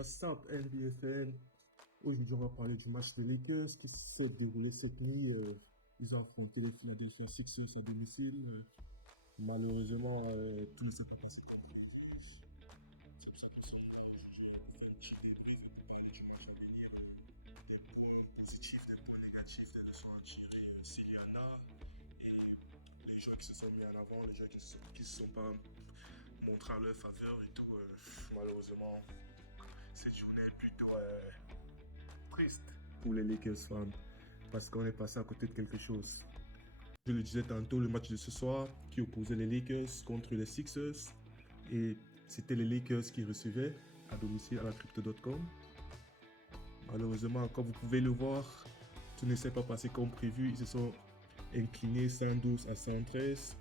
What's up NBFN? Aujourd'hui, on va parler du match des Lakers qui s'est déroulé cette nuit. Ils ont affronté les Philadelphia Sixers à domicile. Malheureusement, tout ne s'est pas passé comme prévu. C'est pour ça qu'on sera aujourd'hui faire un petit débrief pour parler du match à venir, des points positifs, des points négatifs, des leçons à tirer, s'il y en a, et les joueurs qui se sont mis en avant, les joueurs qui se sont pas montrés en leur faveur et tout. Malheureusement, cette journée est plutôt triste pour les Lakers fans parce qu'on est passé à côté de quelque chose. Je le disais tantôt, le match de ce soir qui opposait les Lakers contre les Sixers, et c'était les Lakers qui recevaient à domicile à la Crypto.com. Malheureusement, comme vous pouvez le voir, tout ne s'est pas passé comme prévu. Ils se sont inclinés 112 à 113.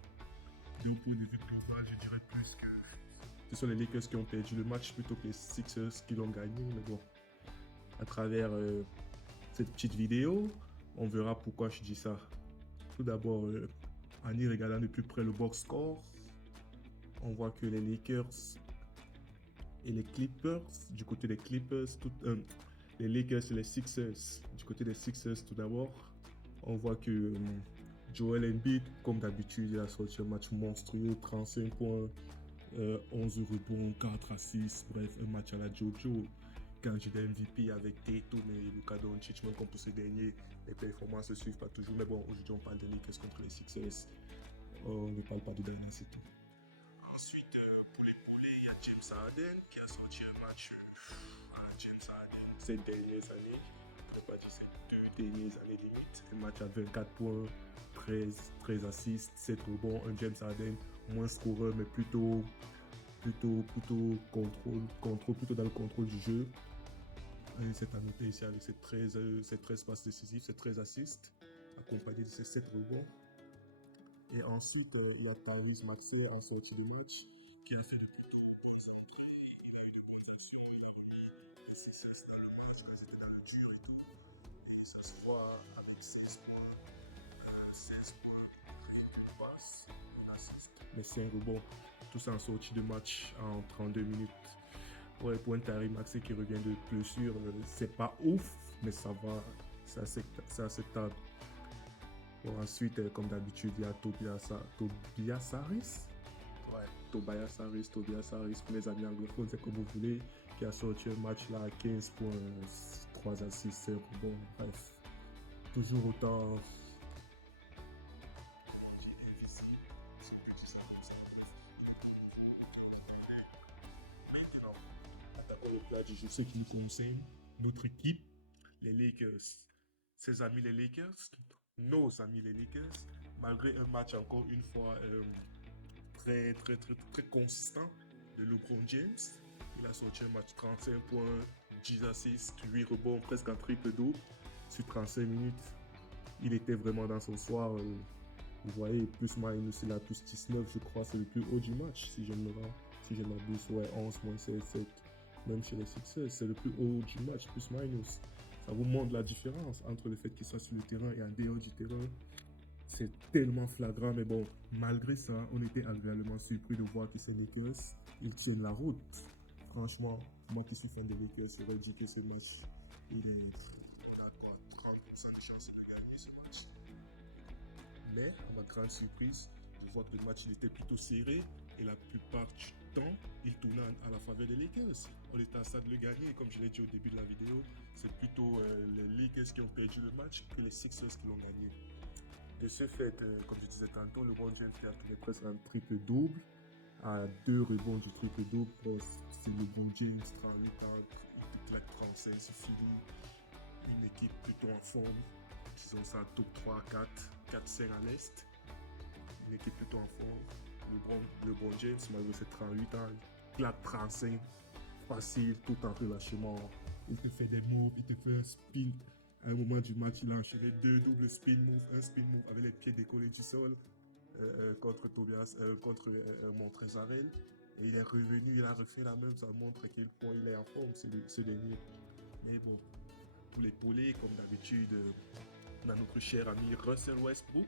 Donc, au niveau global, je dirais plus que ce sont les Lakers qui ont perdu le match plutôt que les Sixers qui l'ont gagné. Mais bon, à travers cette petite vidéo, on verra pourquoi je dis ça. Tout d'abord, en y regardant de plus près le box score, on voit que les Lakers et les Clippers, du côté des Clippers, les Lakers et les Sixers, du côté des Sixers tout d'abord, on voit que Joel Embiid, comme d'habitude, il a sorti un match monstrueux, 35 points, 11 rebonds, 4 assists, bref, un match à la JoJo. Candidat MVP avec Tatum et Luka Doncic, même comme pour ce dernier, les performances ne suivent pas toujours. Mais bon, aujourd'hui, on parle des Lakers contre les Sixers. On ne parle pas de Dynasty. Ensuite, pour les poulets, il y a James Harden qui a sorti un match James Harden ces dernières années. Très pas ces 2 dernières années limite. Un match à 24 points, 13 assists, 7 rebonds. Un James Harden moins scoreur, mais plutôt contrôle, plutôt dans le contrôle du jeu. C'est à noter ici avec ces 13 passes décisives, ces 13 assists, accompagné de ces 7 rebonds. Et ensuite, il y a Tyrese Maxey en sortie de match, qui a fait de plutôt bonnes entrées, il a eu de bonnes actions, il a remis les Sixers dans le match quand ils étaient dans le dur et tout. Et ça se voit avec 16 points, 4 passes, un assist, mais 5 rebonds. Tout ça en sortie de match en 32 minutes. Ouais, pour un Tyrese Maxey qui revient de blessure, c'est pas ouf, mais ça va, c'est acceptable. Bon, ensuite, comme d'habitude, il y a Tobias Harris. Ouais, Tobias Harris, pour mes amis anglophones, c'est comme vous voulez, qui a sorti un match là à 15 points, 3 assists, 5 bon, bref. Toujours autant. Maintenant, attaquons le plat du jeu, ce qui nous concerne, notre équipe, les Lakers. Ses amis les Lakers, nos amis les Lakers, malgré un match encore une fois très consistant de LeBron James. Il a sorti un match 35 points, 10 assists, 8 rebonds, presque un triple-double sur 35 minutes. Il était vraiment dans son soir. Vous voyez, plus minus, il a plus 19, je crois, c'est le plus haut du match, si je m'abuse, ouais, 11, moins 16, 7. Même chez les Sixers, c'est le plus haut du match, plus minus. Ça vous montre la différence entre le fait qu'il soit sur le terrain et en dehors du terrain. C'est tellement flagrant, mais bon, malgré ça, on était agréablement surpris de voir que ces Lakers, ils tiennent la route. Franchement, moi qui suis fan des Lakers, j'aurais dit que ce match, il a quoi, 30% de chance de gagner ce match. Mais, à ma grande surprise, je vois que le match il était plutôt serré et la plupart du temps, il tournait à la faveur des Lakers. On était à ça de le gagner, et comme je l'ai dit au début de la vidéo, c'est plutôt les Lakers qui ont perdu le match que les Sixers qui l'ont gagné. De ce fait, comme je disais tantôt, LeBron James qui a tourné presque un triple-double, à 2 rebonds du triple-double. C'est LeBron James, 38 ans, il claque 35, c'est fini. Une équipe plutôt en forme, disons ça, top 3, 4-5 à l'Est. Une équipe plutôt en forme. LeBron James, malgré ses 38 ans, il claque 35, facile, tout en relâchement. Il te fait des moves, il te fait un spin. À un moment du match, il a enchaîné 2 doubles spin moves, un spin move avec les pieds décollés du sol contre Montrezl. Et il est revenu, il a refait la même, ça montre à quel point il est en forme, ce dernier. Mais bon, pour les poulets, comme d'habitude, on a notre cher ami Russell Westbrook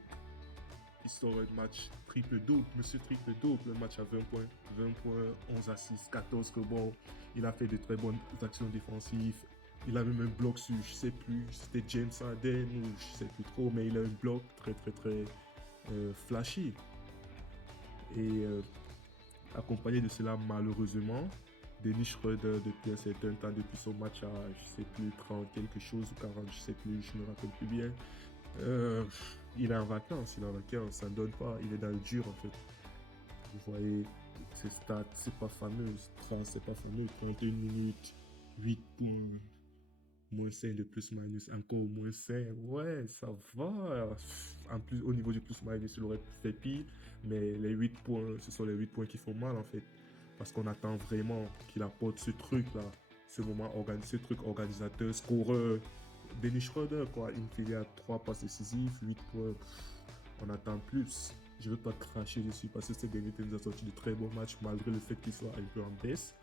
qui sort un match triple-double, monsieur triple-double, le match à 20 points, 20 points, 11 assists, 14 rebonds. Il a fait de très bonnes actions défensives. Il a même un bloc sur, je sais plus, c'était James Harden ou je sais plus trop, mais il a un bloc très très très flashy. Et accompagné de cela, malheureusement, Dennis Schroeder, depuis un certain temps, depuis son match à, je sais plus, 30 quelque chose ou 40, je sais plus, je me rappelle plus bien, il est en vacances, ça ne donne pas, il est dans le dur en fait. Vous voyez, ses stats, c'est pas fameux, c'est pas fameux, 31 minutes, 8 points, moins 5 de plus-minus, encore moins 5, ouais, ça va. En plus, au niveau du plus-minus, il aurait fait pire, mais les 8 points, ce sont les 8 points qui font mal en fait. Parce qu'on attend vraiment qu'il apporte ce truc-là, ce truc organisateur, scoreur. Dennis Schroeder, quoi, il fait 3 passes décisives, 8 points, on attend plus. Je ne veux pas cracher dessus parce que cette dernier temps nous a sorti de très bons matchs malgré le fait qu'il soit un peu en baisse.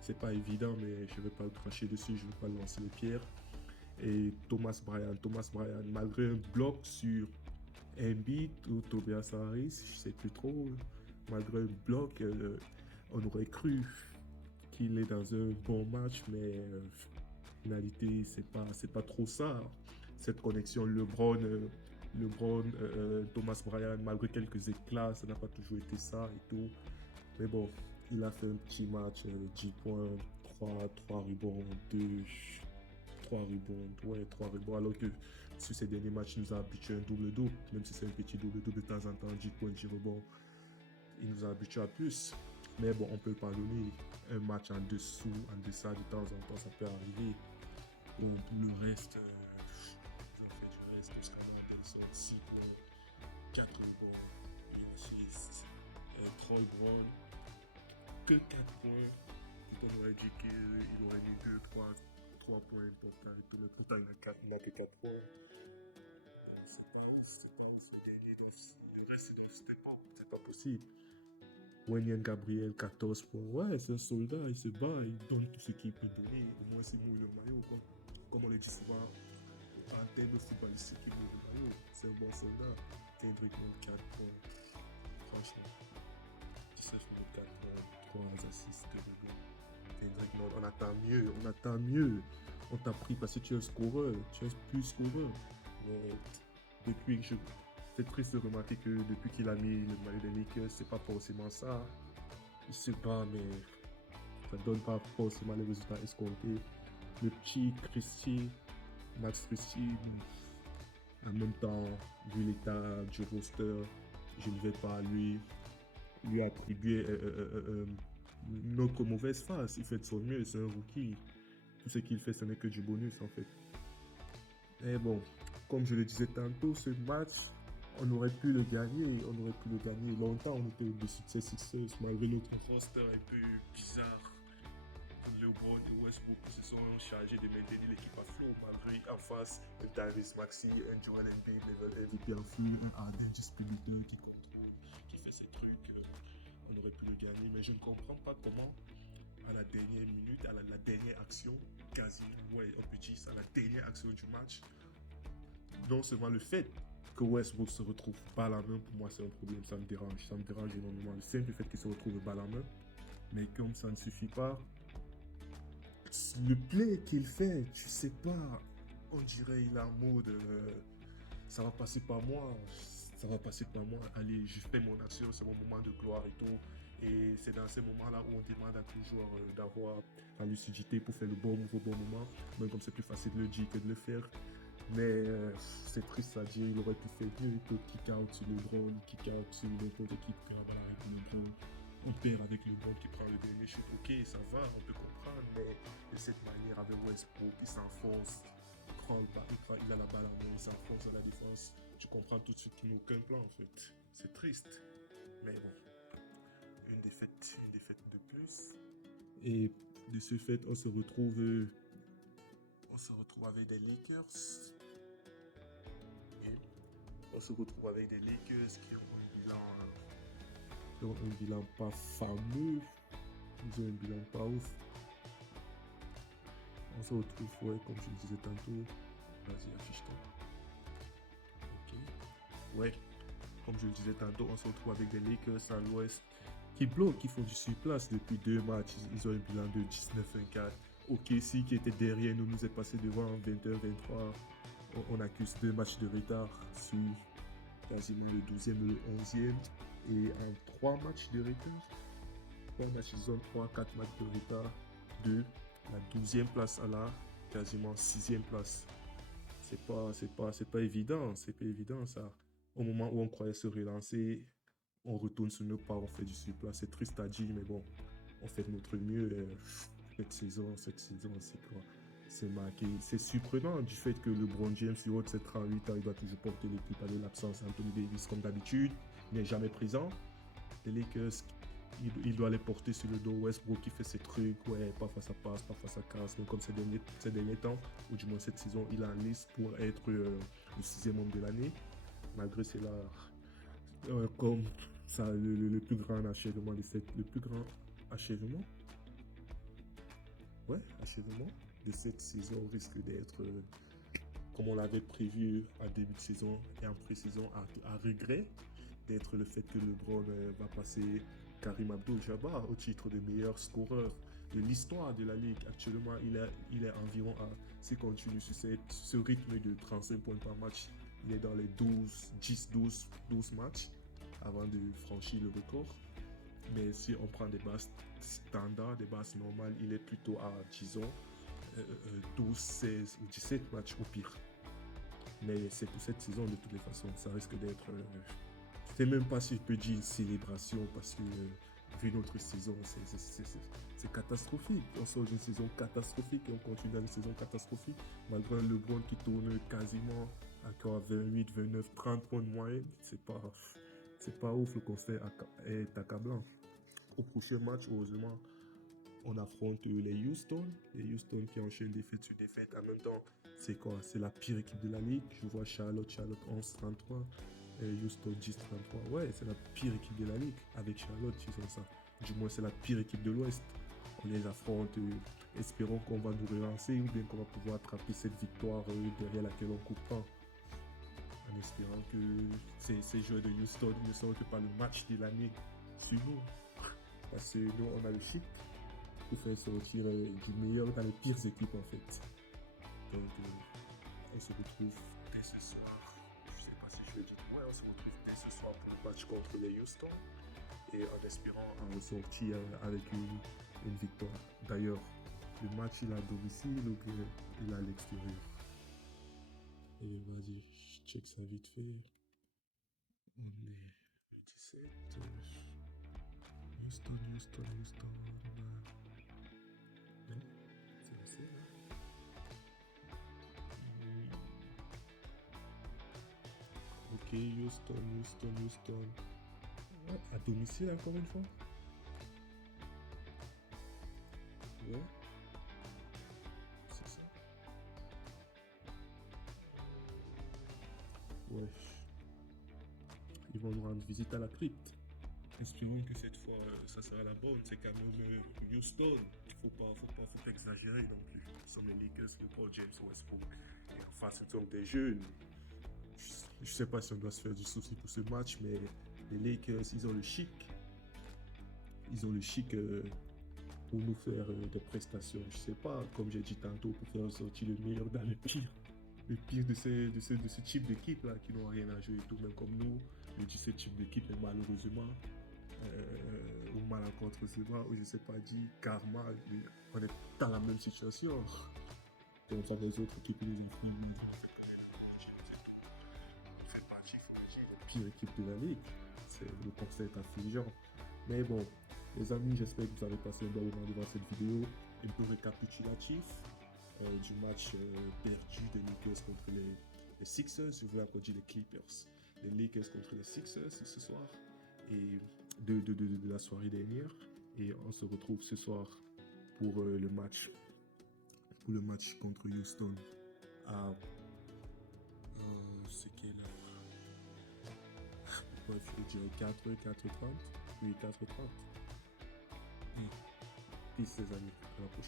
C'est pas évident, mais je ne vais pas le cracher dessus, je ne vais pas lancer les pierres. Et Thomas Bryant, malgré un bloc sur Embiid ou Tobias Harris, je ne sais plus trop, malgré un bloc, on aurait cru qu'il est dans un bon match, mais en réalité, c'est pas trop ça. Cette connexion Thomas Bryant, malgré quelques éclats, ça n'a pas toujours été ça et tout. Mais bon, il a fait un petit match, 10 points, 3 rebonds, 3 rebonds, ouais, 3 rebonds, alors que sur ces derniers matchs, il nous a habitué à un double-double, même si c'est un petit double-double de temps en temps, 10 points, 10 rebonds, il nous a habitué à plus. Mais bon, on peut pardonner. Un match en dessous, en deçà, de temps en temps, ça peut arriver. Bon, pour le reste, Oscar Anderson, 6 points, 4 rebonds, une assist, Troy Brown, que 4 points. Tout on aurait dit qu'il aurait mis 3 points importants. Mais pourtant, il n'a que 4 points. C'est pas ouf, le reste, c'est dans step up, c'est pas possible. Wenyen Gabriel, 14 points. Ouais, c'est un soldat, il se bat, il donne tout ce qu'il peut donner. Au moins, c'est mouille le maillot. Comme on le dit souvent, en termes de footballistique, il mouille le maillot. C'est un bon soldat. Kendrick Nunn, 4 points. Franchement, 17 minutes, 4 points, 3 assists, 2 rebonds. Kendrick Nunn, on attend mieux. On t'a pris parce que tu es un scoreur, tu es plus scoreur. Mais depuis que c'est triste de remarquer que depuis qu'il a mis le maillot des Lakers, c'est pas forcément ça. Je sais pas, mais ça donne pas forcément les résultats escomptés. Le petit Max Christie, en même temps, vu l'état du roster, je ne vais pas lui attribuer notre mauvaise face. Il fait de son mieux, c'est un rookie. Tout ce qu'il fait, ce n'est que du bonus en fait. Et bon, comme je le disais tantôt, ce match, on aurait pu le gagner. Longtemps, on était au-dessus de ces Sixers, malgré notre roster un peu bizarre. LeBron et Westbrook se sont chargés de maintenir l'équipe à flot, malgré en face un Tyrese Maxey, un Joel Embiid, level MVP en feu, un Harden distributeur qui contrôle, qui fait ses trucs. On aurait pu le gagner, mais je ne comprends pas comment, à la dernière minute, à la dernière action, ouais, on peut dire ça, la dernière action du match, non seulement le fait que Westbrook se retrouve balle à main, pour moi c'est un problème, ça me dérange énormément. Le simple fait qu'il se retrouve balle à main, mais comme ça ne suffit pas, le play qu'il fait, tu sais pas, on dirait il est en mode ça va passer par moi, allez, je fais mon action, c'est mon moment de gloire et tout. Et c'est dans ces moments-là où on demande à tout joueur d'avoir la lucidité pour faire le bon move au bon moment, même comme c'est plus facile de le dire que de le faire. Mais c'est triste à dire, il aurait pu faire mieux, il peut kick out sur le drone, kick out sur n'importe qui qui prend la balle avec le drone. On perd avec le drone qui prend le dernier shoot, ok, ça va, on peut comprendre, mais de cette manière, avec Westbrook, il s'enfonce, il a la balle en main, il s'enfonce dans la défense. Tu comprends tout de suite qu'il n'a aucun plan en fait. C'est triste, mais bon, une défaite de plus. Et de ce fait, on se retrouve avec des Lakers. On se retrouve avec des Lakers qui ont un bilan pas fameux. Ils ont un bilan pas ouf. On se retrouve, ouais, comme je le disais tantôt. Vas-y, affiche-toi. Ok. Ouais. comme je le disais tantôt, on se retrouve avec des Lakers à l'ouest qui bloquent, qui font du surplace depuis 2 matchs. Ils ont un bilan de 19-24. OKC qui était derrière nous est passé devant en 21-23. On accuse 2 matchs de retard sur quasiment le 12e et le 11e. Et en 3 matchs de retard, 3 matchs, ils ont 3-4 matchs de retard de la 12e place à la quasiment 6e place. C'est pas évident, ça. Au moment où on croyait se relancer, on retourne sur nos pas, on fait du surplace. C'est triste à dire, mais bon, on fait de notre mieux. Cette saison, c'est quoi? C'est marqué. C'est surprenant du fait que LeBron James, il haut de ses 38 ans, il doit toujours porter l'équipe avec l'absence d'Anthony Davis comme d'habitude. Il n'est jamais présent. Les Lakers, il doit les porter sur le dos. Westbrook qui fait ses trucs, ouais, parfois ça passe, parfois ça casse. Mais comme ces derniers temps, ou du moins cette saison, il est en liste pour être le 6e homme de l'année. Malgré cela, comme ça, le plus grand achèvement de cette saison risque d'être, comme on l'avait prévu en début de saison et en pré-saison, à regret, d'être le fait que LeBron va passer Karim Abdul-Jabbar au titre de meilleur scoreur de l'histoire de la Ligue. Actuellement, il est environ à, s'il continue sur ce rythme de 35 points par match, il est dans les 12 matchs avant de franchir le record. Mais si on prend des bases standards, des bases normales, il est plutôt à, disons, 12, 16 ou 17 matchs au pire. Mais c'est pour cette saison de toutes les façons. Ça risque d'être... je ne sais même pas si je peux dire une célébration parce que vu notre saison, c'est catastrophique. On sort d'une saison catastrophique et on continue dans une saison catastrophique. Malgré LeBron qui tourne quasiment encore à 28, 29, 30 points de moyenne, c'est pas ouf, le constat est accablant. Au prochain match, heureusement, on affronte les Houston qui enchaînent défaite sur défaite. En même temps, c'est quoi? C'est la pire équipe de la ligue. Je vois Charlotte 11-33, Houston 10-33. Ouais, c'est la pire équipe de la ligue. Avec Charlotte, ils ont ça. Du moins, c'est la pire équipe de l'Ouest. On les affronte, espérons qu'on va nous relancer ou bien qu'on va pouvoir attraper cette victoire derrière laquelle on coupe pas. En espérant que ces joueurs de Houston ne sortent pas le match de l'année sur nous. Parce que nous, on a le chic pour faire sortir du meilleur dans les pires équipes en fait. Donc, on se retrouve dès ce soir. Je sais pas si je le dis. Ouais, on se retrouve dès ce soir pour le match contre les Houston. Et en espérant en ressortir avec une victoire. D'ailleurs, le match il est à domicile ou bien il est à l'extérieur. Et vas-y, je check ça vite fait. On est le 17. Houston. Non, c'est assez là. Ok, Houston. Ouais, à domicile encore une fois. Ouais, c'est ça. Ouais. Ils vont nous rendre visite à la crypte. Espérons que cette fois, ça sera la bonne. C'est quand même Houston. Faut pas exagérer non plus. Nous sommes les Lakers, LeBron James, Westbrook. Et en face, nous sommes des jeunes. Je sais pas si on doit se faire du souci pour ce match, mais les Lakers, ils ont le chic. Pour nous faire des prestations. Je sais pas, comme j'ai dit tantôt, pour faire sortir le meilleur dans le pire. Le pire de ce type d'équipe là qui n'ont rien à jouer, tout même comme nous. Je dis ce type d'équipe est malheureusement ou malencontreusement, ou je sais pas dire karma, on est dans la même situation. Donc ça les autres équipes les filles, on fait partie, faut dire, la pire équipe de la ligue. Le constat est affligeant. Mais bon, les amis, j'espère que vous avez passé un bon moment devant cette vidéo. Un peu récapitulatif du match perdu des Lakers contre les Sixers. Je voulais encore dire les Clippers. Les Lakers contre les Sixers ce soir. Et de la soirée dernière. Et on se retrouve ce soir pour le match contre Houston à c'est quelle heure? Bref, je dirais 4h30. Oui, 4h30. Peace les amis, à la prochaine.